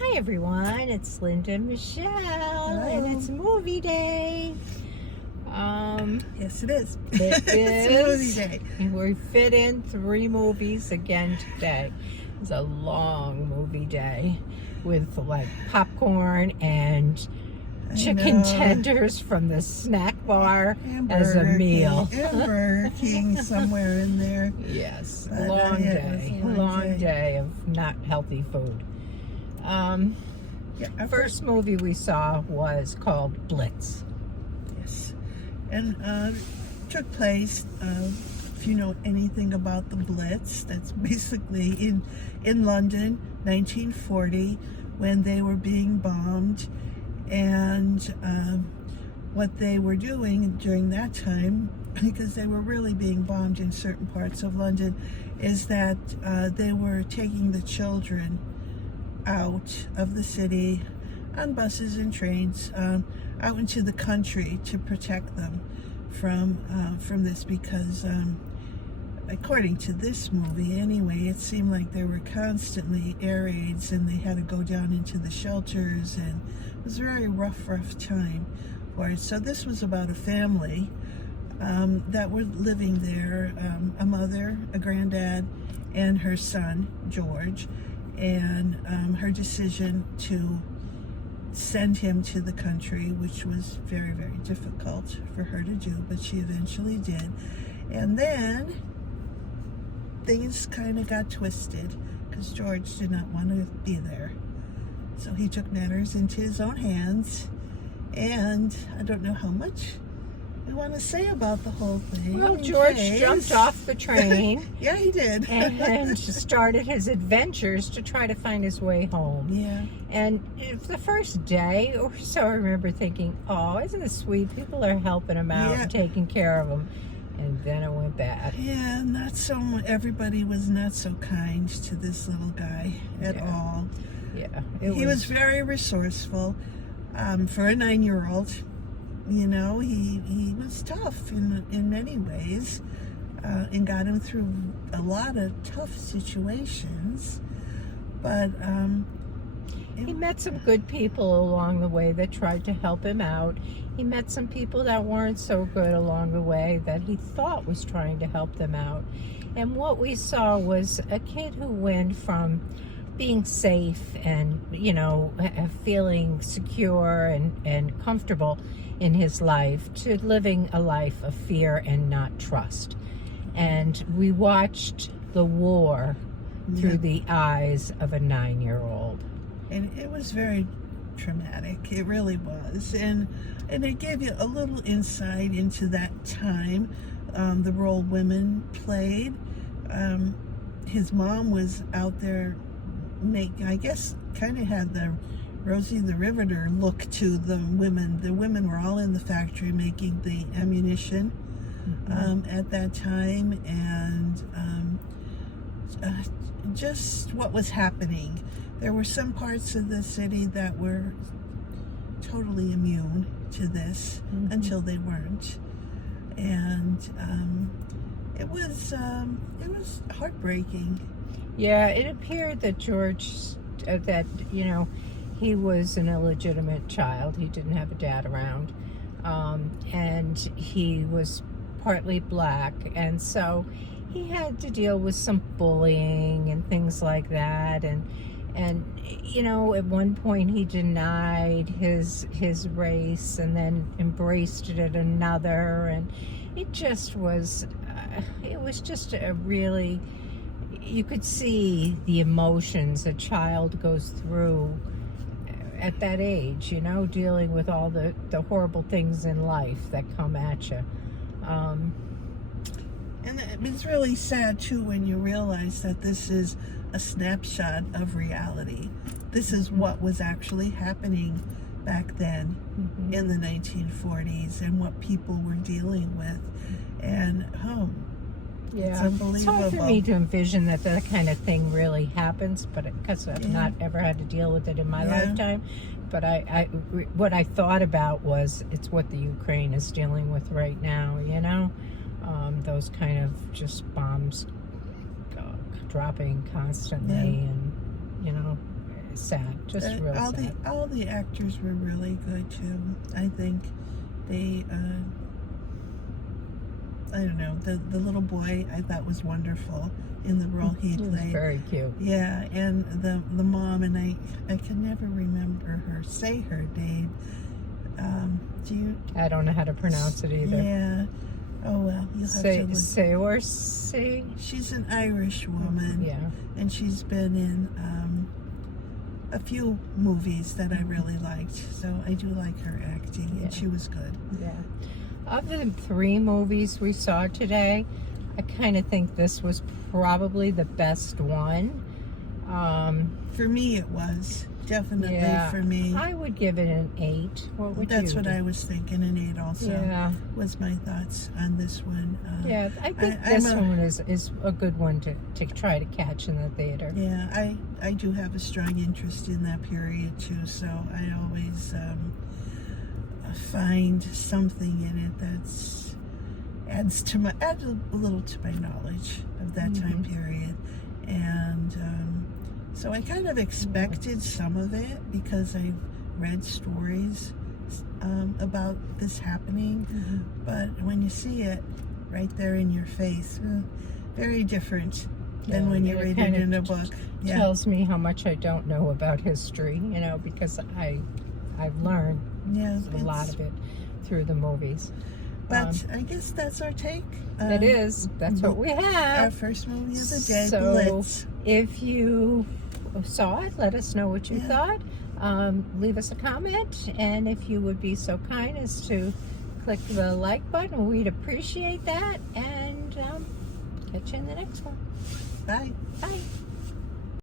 Hi everyone, it's Linda Michelle, and it's movie day. Yes, it is. It It's is. movie day. And we fit in 3 movies again today. It's a long movie day with like popcorn and chicken tenders from the snack bar And as a Burger meal. King, and Burger King somewhere in there. Yes, But, long yeah, it was a long day of not healthy food. Our First movie we saw was called Blitz. Yes. And took place, if you know anything about the Blitz, that's basically in London, 1940, when they were being bombed. And what they were doing during that time, because they were really being bombed in certain parts of London, is that they were taking the children out of the city on buses and trains out into the country to protect them from this, because according to this movie anyway, it seemed like there were constantly air raids and they had to go down into the shelters, and it was a very rough time for it. So this was about a family that were living there, a mother, a granddad, and her son George, and her decision to send him to the country, which was very difficult for her to do, but she eventually did. And then things kind of got twisted because George did not want to be there, so he took matters into his own hands. And I don't know how much I want to say about the whole thing. Well, George jumped off the train. Yeah, he did. And started his adventures to try to find his way home. Yeah. And the first day or so, I remember thinking, oh, isn't this sweet? People are helping him out and taking care of him. And then it went bad. Yeah, not so much. Everybody was not so kind to this little guy at all. Yeah. He was very resourceful for a 9-year-old. You know, he was tough in many ways, and got him through a lot of tough situations. But he met some good people along the way that tried to help him out. He met some people that weren't so good along the way that he thought was trying to help them out. And what we saw was a kid who went from being safe and, you know, feeling secure and comfortable in his life to living a life of fear and not trust. And we watched the war through the eyes of a 9-year-old. And it was very traumatic. It really was. And it gave you a little insight into that time, the role women played. His mom was out there I guess kind of had the Rosie the Riveter look to the women. The women were all in the factory making the ammunition at that time, and just what was happening. There were some parts of the city that were totally immune to this until they weren't, and it was heartbreaking. Yeah, it appeared that George, he was an illegitimate child. He didn't have a dad around. And he was partly black. And so he had to deal with some bullying and things like that. And you know, at one point he denied his race and then embraced it at another. And it just was, it was just a really... You could see the emotions a child goes through at that age, you know, dealing with all the horrible things in life that come at you. And it's really sad, too, when you realize that this is a snapshot of reality. This is what was actually happening back then in the 1940s and what people were dealing with. And, yeah, it's hard for me to envision that kind of thing really happens, but because I've not ever had to deal with it in my lifetime. But what I thought about was it's what the Ukraine is dealing with right now, you know? Those kind of just bombs dropping constantly, and, you know, sad, just real sad. All the actors were really good too. I think they, I don't know, the little boy I thought was wonderful in the role he played. Was very cute. Yeah, and the mom, and I can never remember her name. Do you? I don't know how to pronounce it either. Yeah. Oh well, you'll have to look. Saoirse? She's an Irish woman. Yeah. And she's been in a few movies that I really liked. So I do like her acting, and she was good. Yeah. Of the 3 movies we saw today, I kind of think this was probably the best one. For me, it was. Definitely for me. I would give it an 8. What would That's you what do? I was thinking, an 8 also was my thoughts on this one. Yeah, I think this one is a good one to try to catch in the theater. Yeah, I do have a strong interest in that period too, so I always find something in it that's adds a little to my knowledge of that time period. And so I kind of expected some of it because I've read stories about this happening, but when you see it right there in your face, very different than when you read it in a book. Tells me how much I don't know about history, because I've learned a lot of it through the movies. But I guess that's our take. That's what we have. Our first movie of the day, so Blitz. If you saw it, let us know what you thought. Leave us a comment, and if you would be so kind as to click the like button, we'd appreciate that. And catch you in the next one. Bye. Bye.